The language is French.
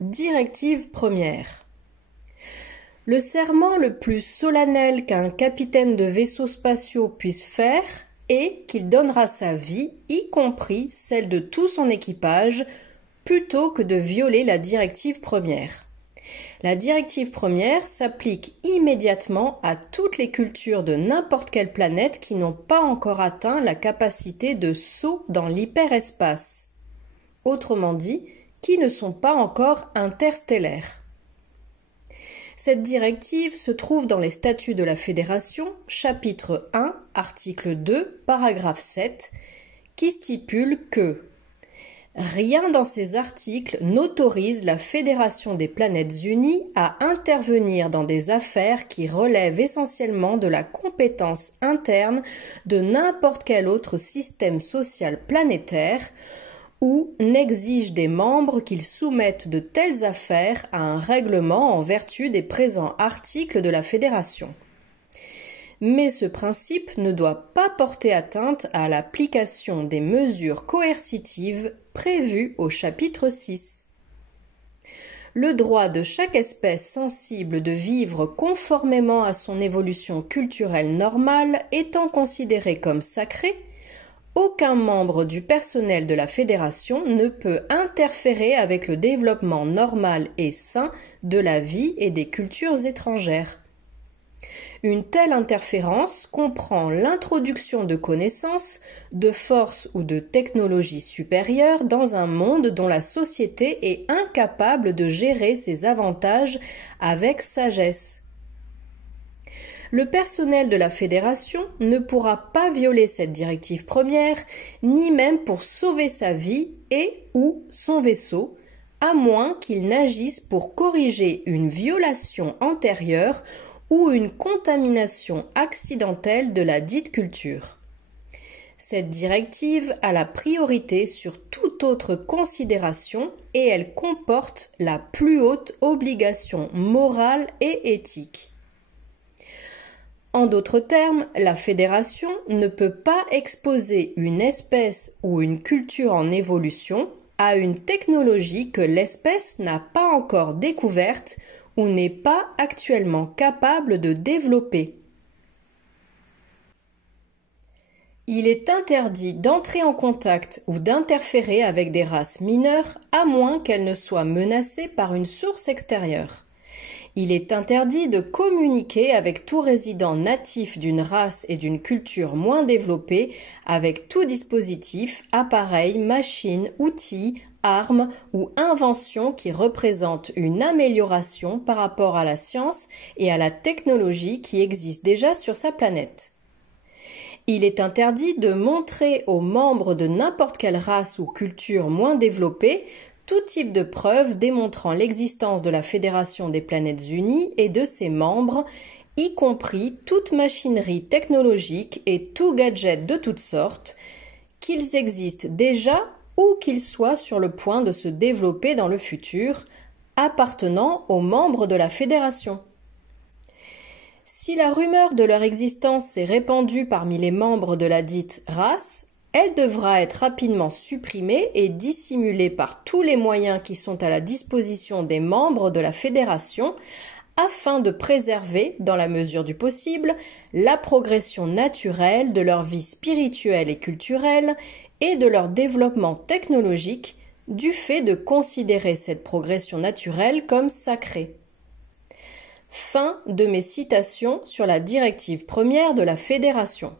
Directive première. Le serment le plus solennel qu'un capitaine de vaisseaux spatiaux puisse faire est qu'il donnera sa vie, y compris celle de tout son équipage, plutôt que de violer la directive première. La directive première s'applique immédiatement à toutes les cultures de n'importe quelle planète qui n'ont pas encore atteint la capacité de saut dans l'hyperespace. Autrement dit, qui ne sont pas encore interstellaires. Cette directive se trouve dans les statuts de la Fédération, chapitre 1, article 2, paragraphe 7, qui stipule que rien dans ces articles n'autorise la Fédération des planètes unies à intervenir dans des affaires qui relèvent essentiellement de la compétence interne de n'importe quel autre système social planétaire ou n'exige des membres qu'ils soumettent de telles affaires à un règlement en vertu des présents articles de la Fédération. Mais ce principe ne doit pas porter atteinte à l'application des mesures coercitives prévues au chapitre 6. Le droit de chaque espèce sensible de vivre conformément à son évolution culturelle normale étant considéré comme sacré, aucun membre du personnel de la Fédération ne peut interférer avec le développement normal et sain de la vie et des cultures étrangères. Une telle interférence comprend l'introduction de connaissances, de forces ou de technologies supérieures dans un monde dont la société est incapable de gérer ses avantages avec sagesse. Le personnel de la Fédération ne pourra pas violer cette directive première, ni même pour sauver sa vie et ou son vaisseau, à moins qu'il n'agisse pour corriger une violation antérieure ou une contamination accidentelle de la dite culture. Cette directive a la priorité sur toute autre considération et elle comporte la plus haute obligation morale et éthique. En d'autres termes, la Fédération ne peut pas exposer une espèce ou une culture en évolution à une technologie que l'espèce n'a pas encore découverte ou n'est pas actuellement capable de développer. Il est interdit d'entrer en contact ou d'interférer avec des races mineures à moins qu'elles ne soient menacées par une source extérieure. Il est interdit de communiquer avec tout résident natif d'une race et d'une culture moins développée, avec tout dispositif, appareil, machine, outil, arme ou invention qui représente une amélioration par rapport à la science et à la technologie qui existe déjà sur sa planète. Il est interdit de montrer aux membres de n'importe quelle race ou culture moins développée tout type de preuves démontrant l'existence de la Fédération des planètes unies et de ses membres, y compris toute machinerie technologique et tout gadget de toutes sortes, qu'ils existent déjà ou qu'ils soient sur le point de se développer dans le futur, appartenant aux membres de la Fédération. Si la rumeur de leur existence s'est répandue parmi les membres de la dite race, elle devra être rapidement supprimée et dissimulée par tous les moyens qui sont à la disposition des membres de la Fédération afin de préserver, dans la mesure du possible, la progression naturelle de leur vie spirituelle et culturelle et de leur développement technologique du fait de considérer cette progression naturelle comme sacrée. Fin de mes citations sur la directive première de la Fédération.